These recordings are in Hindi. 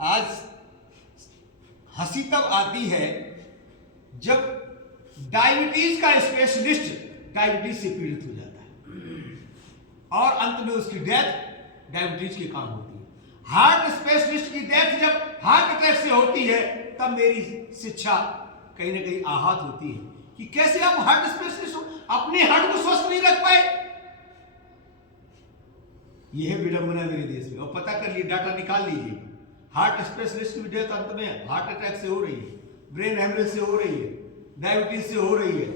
आज हंसी तब आती है जब डायबिटीज का स्पेशलिस्ट डायबिटीज से पीड़ित हो जाता है और अंत में उसकी डेथ डायबिटीज के कारण होती है। हार्ट स्पेशलिस्ट की डेथ जब हार्ट अटैक से होती है तब मेरी शिक्षा कहीं ना कहीं आहत होती है कि कैसे आप हार्ट स्पेशलिस्ट हो, अपने हार्ट को स्वस्थ नहीं रख पाए। यह है विडंबना मेरे देश में। और पता कर लिए, डाटा निकाल लीजिए, हार्ट स्पेशलिस्ट की डेथ अंत में हार्ट अटैक से हो रही है, ब्रेन हेमरेज से हो रही है, डायबिटीज से हो रही है,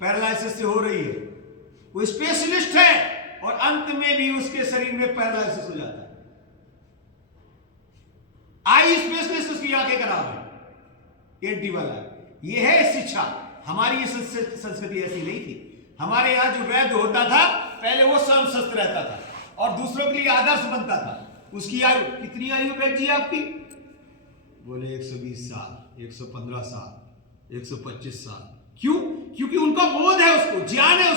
पैरालिसिस से हो रही है। वो स्पेशलिस्ट है और अंत में भी उसके शरीर में पैरालिसिस हो जाता है। आई स्पेशलिस्ट उसकी आंखें खराब है, एंटी वाला। यह है शिक्षा। हमारी ये संस्कृति ऐसी नहीं थी। हमारे यहां जो वैद्य होता था पहले वो स्वयं स्वस्थ रहता था और दूसरों के लिए आदर्श बनता था। उसकी आयु कितनी आयु वैद्य जी आपकी? बोले 120 साल, 115 साल, 125 साल। क्यों? क्योंकि उनका बोध है, उसको ज्ञान है,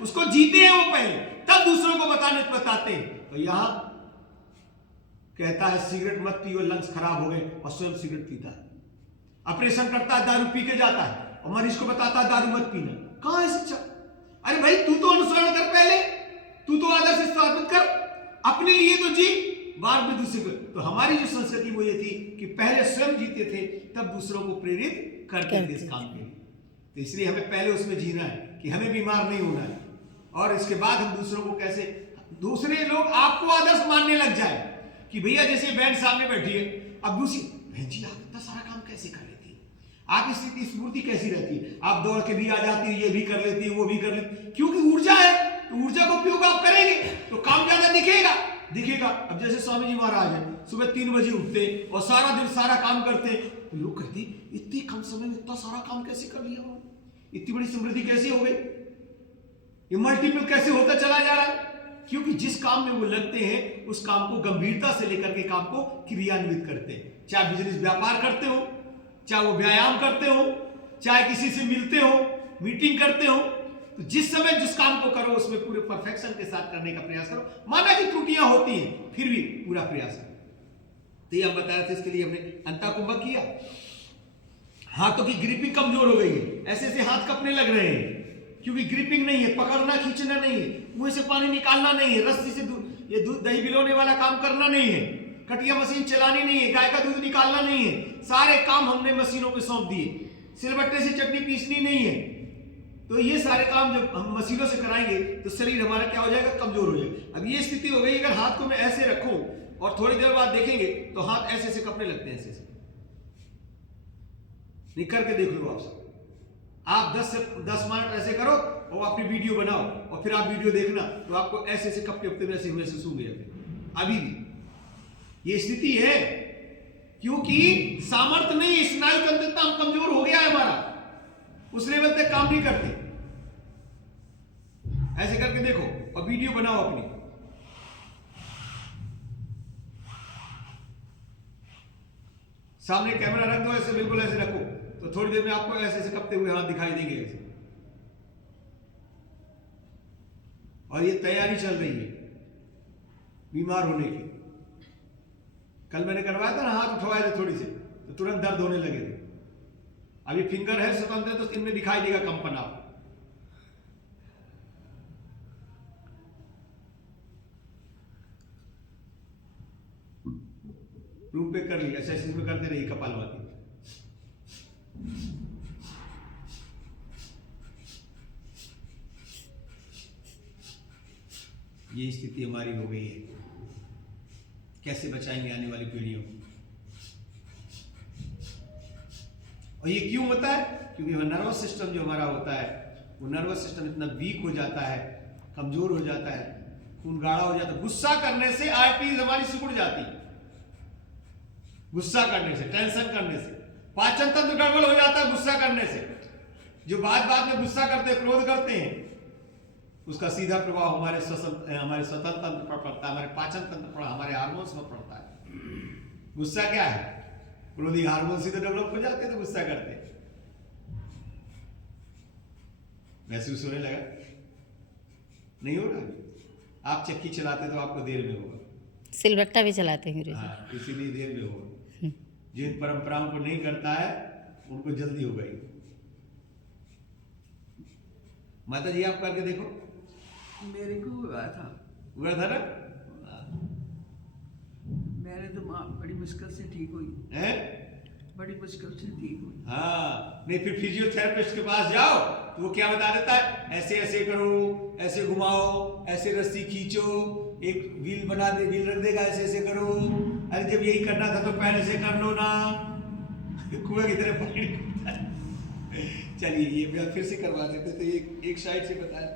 उसको जीते हैं वो पहले, तब दूसरों को बताते हैं। तो यहां कहता है सिगरेट मत पियो, लंग्स खराब हो गए, और स्वयं सिगरेट पीता है। ऑपरेशन करता है, दारू पी के जाता है और मरीज को बताता है दारू मत पीना। कहां है शिक्षा? अरे भाई तू तो अनुसरण कर, पहले तू तो आदर्श स्थापित कर, अपने लिए तो जी, बाद में दूसरे को। तो हमारी जो संस्कृति वो ये थी कि पहले स्वयं जीते थे तब दूसरों को प्रेरित करते थे इस काम के लिए। तो इसलिए हमें पहले उसमें जीना है कि हमें बीमार नहीं होना है, और इसके बाद हम दूसरों को कैसे, दूसरे लोग आपको आदर्श मानने लग जाए कि भैया जैसे बैंड सामने बैठी है, अब दूसरी बहन जी आप इतना सारा काम कैसे कर लेती है, आप स्थिति स्फूर्ति कैसी रहती है, आप दौड़ के भी आ जाती है, ये भी कर लेती है, वो भी कर लेती, क्योंकि ऊर्जा है। तो ऊर्जा का उपयोग आप करेंगे तो काम ज्यादा दिखेगा। अब जैसे स्वामी जी महाराज है, सुबह 3 बजे उठते और सारा दिन सारा काम करते, तो लोग कहते इतनी कम समय में इतना सारा काम कैसे कर लिया, इतनी बड़ी समृद्धि कैसे हो गई, ये मल्टीपल कैसे होता चला जा रहा है। क्योंकि जिस काम में वो लगते हैं उस काम को गंभीरता से लेकर के काम को क्रियान्वित करते हैं। चाहे बिजनेस व्यापार करते हो, चाहे वो व्यायाम करते हो, चाहे किसी से मिलते हो, मीटिंग करते हो, तो जिस समय जिस काम को करो उसमें पूरे परफेक्शन के साथ करने का प्रयास करो। माना कि त्रुटियां होती हैं फिर भी पूरा प्रयास करो। तो ये हम बताया था, इसके लिए हमने अंताकुंभक किया। हाथों की ग्रिपिंग कमजोर हो गई है, ऐसे ऐसे हाथ कपने लग रहे हैं क्योंकि ग्रिपिंग नहीं है, पकड़ना खींचना नहीं है, मुंह से पानी निकालना नहीं है, रस्सी से ये दूध दही बिलोने वाला काम करना नहीं है, कटिया मशीन चलानी नहीं है, गाय का दूध निकालना नहीं है। सारे काम हमने मशीनों पे सौंप दिए। सिलबट्टे से चटनी पीसनी नहीं है। तो ये सारे काम जब हम मशीनों से कराएंगे तो शरीर हमारा क्या हो जाएगा, कमजोर हो जाएगा। अब ये स्थिति हो गई, अगर हाथ को मैं ऐसे रखूं और थोड़ी देर बाद देखेंगे तो हाथ ऐसे ऐसे कपने लगते हैं, ऐसे ऐसे। नहीं करके देख लो आप सब। आप 10 मिनट ऐसे करो और अपनी वीडियो बनाओ और फिर आप वीडियो देखना तो आपको ऐसे ऐसे कपते कपते में ऐसे महसूस होंगे। अभी भी ये स्थिति है क्योंकि सामर्थ्य नहीं, स्नायु तंत्रता हम कमजोर हो गया है हमारा, उस लेवल तक काम नहीं करते। ऐसे करके देखो और वीडियो बनाओ अपनी। सामने कैमरा रख दो, ऐसे बिल्कुल ऐसे रखो तो थोड़ी देर में आपको ऐसे ऐसे कपते हुए हाथ दिखाई देंगे ऐसे। और ये तैयारी चल रही है बीमार होने की। कल मैंने करवाया था ना, हाथ उठवाए थे थोड़ी से तो तुरंत दर्द होने लगे थे। अब ये फिंगर है स्वतंत्र, तो इनमें दिखाई देगा कंपन आपको। रूम पे कर लिया, एक्सरसाइज में करते रहिए कपालभाति। ये स्थिति हमारी हो गई है, कैसे बचाएंगे आने वाली पीढ़ियों को। और ये क्यों होता है? क्योंकि नर्वस सिस्टम जो हमारा होता है वो नर्वस सिस्टम इतना वीक हो जाता है, कमजोर हो जाता है, खून गाढ़ा हो जाता है। गुस्सा करने से आर्टरीज हमारी सिकुड़ जाती है, गुस्सा करने से, टेंशन करने से पाचन तंत्र गड़बड़ हो जाता है। गुस्सा करने से जो बात में गुस्सा करते हैं, क्रोध करते हैं, उसका सीधा प्रभाव हमारे स्वतंत्र तंत्र पर पड़ता है, हमारे पाचन तंत्र पर, हमारे हार्मोन्स पर पड़ता है। गुस्सा क्या है? क्रोधी हार्मोन से तो डेवलप हो जाते हैं तो गुस्सा करते हैं। महसूस होने लगा? नहीं हो रहा? आप चक्की चलाते तो आपको देर में होगा, सिलबट्टा भी चलाते हैं गुरुजी। हाँ, इसीलिए देर में हो। जिन परंपराओं को नहीं करता है उनको जल्दी हो गई। माता जी आप करके देखो। मेरे को हुआ था ना? मैंने तो माँ बड़ी मुश्किल से ठीक हुई, हैं? बड़ी मुश्किल से ठीक हुई। हाँ, नहीं फिर फिजियोथेरेपिस्ट के पास जाओ तो वो क्या बता देता है, ऐसे ऐसे करो, ऐसे घुमाओ, ऐसे रस्सी खींचो, एक व्हील बना दे, व्हील रख देगा, ऐसे ऐसे करो। अरे जब यही करना था तो पहले से कर लो ना, कुएं की तरह पानी। चलिए ये फिर से करवा देते, तो एक साइड से बताया।